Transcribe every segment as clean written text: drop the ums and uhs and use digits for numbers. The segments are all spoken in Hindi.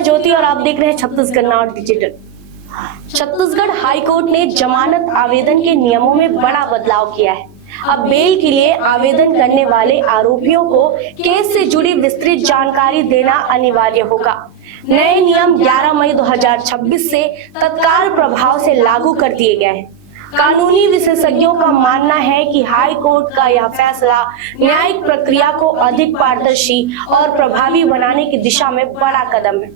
मैं ज्योति और आप देख रहे हैं Chhattisgarh now digital. Chhattisgarh high court ने जमानत आवेदन के नियमों में बड़ा बदलाव किया है। अब बेल के लिए आवेदन करने वाले आरोपियों को केस से जुड़ी विस्तृत जानकारी देना अनिवार्य होगा। नए नियम 11 मई 2026 से तत्काल प्रभाव से लागू कर दिए गए हैं। कानूनी विशेषज्ञों का मानना है कि हाई कोर्ट का यह फैसला न्यायिक प्रक्रिया को अधिक पारदर्शी और प्रभावी बनाने की दिशा में बड़ा कदम है।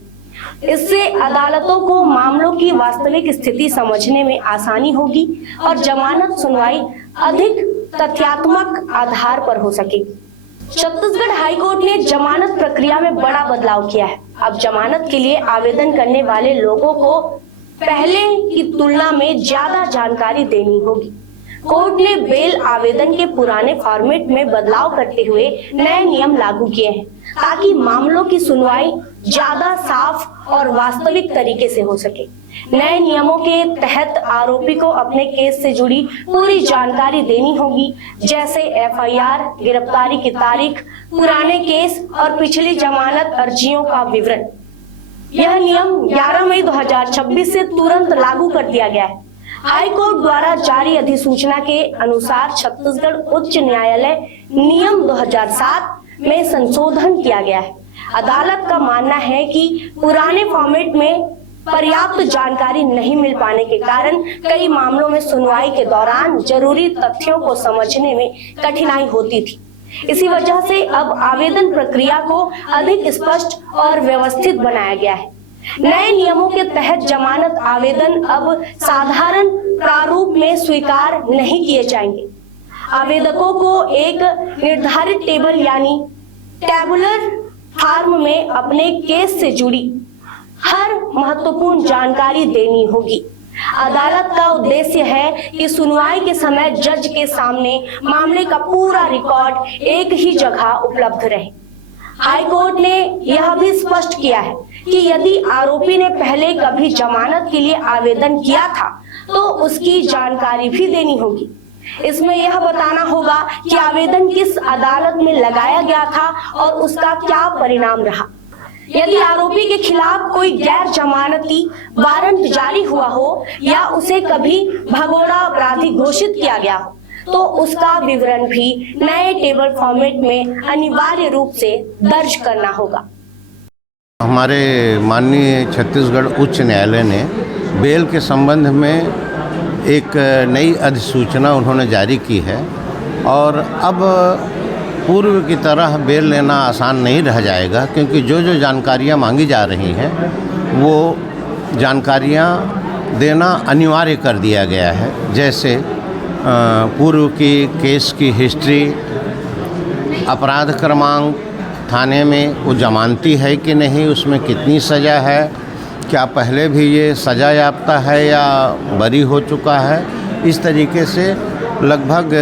इससे अदालतों को मामलों की वास्तविक स्थिति समझने में आसानी होगी और जमानत सुनवाई अधिक तथ्यात्मक आधार पर हो सकेगी। छत्तीसगढ़ हाईकोर्ट ने जमानत प्रक्रिया में बड़ा बदलाव किया है। अब जमानत के लिए आवेदन करने वाले लोगों को पहले की तुलना में ज्यादा जानकारी देनी होगी। कोर्ट ने बेल आवेदन के पुराने फॉर्मेट में बदलाव करते हुए नए नियम लागू किए हैं ताकि मामलों की सुनवाई ज्यादा साफ और वास्तविक तरीके से हो सके। नए नियमों के तहत आरोपी को अपने केस से जुड़ी पूरी जानकारी देनी होगी, जैसे एफआईआर, गिरफ्तारी की तारीख, पुराने केस और पिछली जमानत अर्जियों का विवरण। यह नियम 11 मई 2026 से तुरंत लागू कर दिया गया है। हाई कोर्ट द्वारा जारी अधिसूचना के अनुसार छत्तीसगढ़ उच्च न्यायालय नियम 2007 में संशोधन किया गया है। अदालत का मानना है कि पुराने फॉर्मेट में पर्याप्त जानकारी नहीं मिल पाने के कारण कई मामलों में सुनवाई के दौरान जरूरी तथ्यों को समझने में कठिनाई होती थी। इसी वजह से अब आवेदन प्रक्रिया को अधिक स्पष्ट और व्यवस्थित बनाया गया है। नए नियमों के तहत जमानत आवेदन अब साधारण प्रारूप में स्वीकार नहीं किए जाएंगे। आवेदकों को एक निर्धारित टेबल यानी टैबुलर फॉर्म में अपने केस से जुड़ी हर महत्वपूर्ण जानकारी देनी होगी। अदालत का उद्देश्य है कि सुनवाई के समय जज के सामने मामले का पूरा रिकॉर्ड एक ही जगह उपलब्ध रहे। हाई कोर्ट ने यह भी स्पष्ट किया है कि यदि आरोपी ने पहले कभी जमानत के लिए आवेदन किया था तो उसकी जानकारी भी देनी होगी। इसमें यह बताना होगा कि आवेदन किस अदालत में लगाया गया था और उसका क्या परिणाम रहा। यदि आरोपी के खिलाफ कोई गैर जमानती वारंट जारी हुआ हो या उसे कभी भगोड़ा अपराधी घोषित किया गया हो तो उसका विवरण भी नए टेबल फॉर्मेट में अनिवार्य रूप से दर्ज करना होगा। हमारे माननीय छत्तीसगढ़ उच्च न्यायालय ने बेल के संबंध में एक नई अधिसूचना उन्होंने जारी की है और अब पूर्व की तरह बेल लेना आसान नहीं रह जाएगा, क्योंकि जो जो जानकारियाँ मांगी जा रही हैं वो जानकारियाँ देना अनिवार्य कर दिया गया है। जैसे पूर्व की केस की हिस्ट्री, अपराध क्रमांक, थाने में वो जमानती है कि नहीं, उसमें कितनी सज़ा है, क्या पहले भी ये सज़ा याफ्ता है या बरी हो चुका है। इस तरीके से लगभग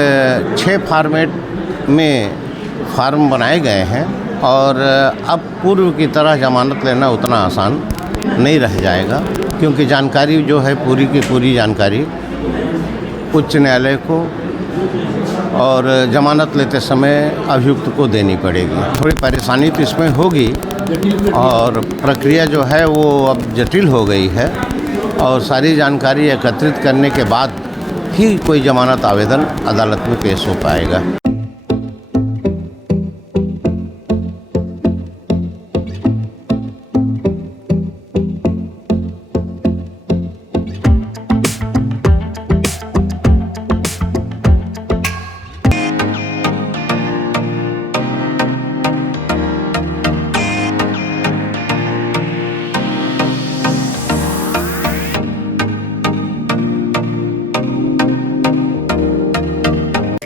6 फॉर्मेट में फार्म बनाए गए हैं और अब पूर्व की तरह जमानत लेना उतना आसान नहीं रह जाएगा, क्योंकि जानकारी जो है पूरी की पूरी जानकारी उच्च न्यायालय को और जमानत लेते समय अभियुक्त को देनी पड़ेगी। थोड़ी परेशानी तो इसमें होगी और प्रक्रिया जो है वो अब जटिल हो गई है और सारी जानकारी एकत्रित करने के बाद ही कोई जमानत आवेदन अदालत में पेश हो पाएगा।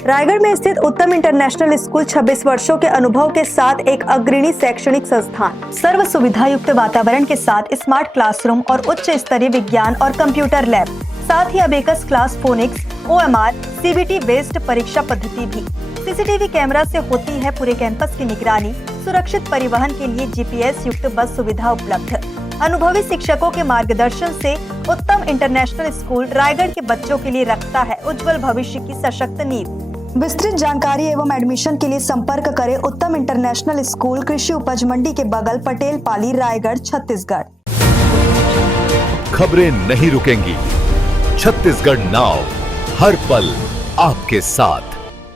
रायगढ़ में स्थित उत्तम इंटरनेशनल स्कूल 26 वर्षों के अनुभव के साथ एक अग्रणी शैक्षणिक संस्थान, सर्व सुविधा युक्त वातावरण के साथ स्मार्ट क्लासरूम और उच्च स्तरीय विज्ञान और कंप्यूटर लैब, साथ ही abacus class, phonics, OMR, CBT based परीक्षा पद्धति भी। CCTV कैमरा से होती है पूरे कैंपस की निगरानी। सुरक्षित परिवहन के लिए GPS युक्त बस सुविधा उपलब्ध। अनुभवी शिक्षकों के मार्गदर्शन से उत्तम इंटरनेशनल स्कूल रायगढ़ के बच्चों के लिए रखता है उज्जवल भविष्य की सशक्त नींव। विस्तृत जानकारी एवं एडमिशन के लिए संपर्क करें उत्तम इंटरनेशनल स्कूल, कृषि उपज मंडी के बगल, पटेल पाली, रायगढ़, छत्तीसगढ़। खबरें नहीं रुकेंगी, छत्तीसगढ़ नाउ हर पल आपके साथ।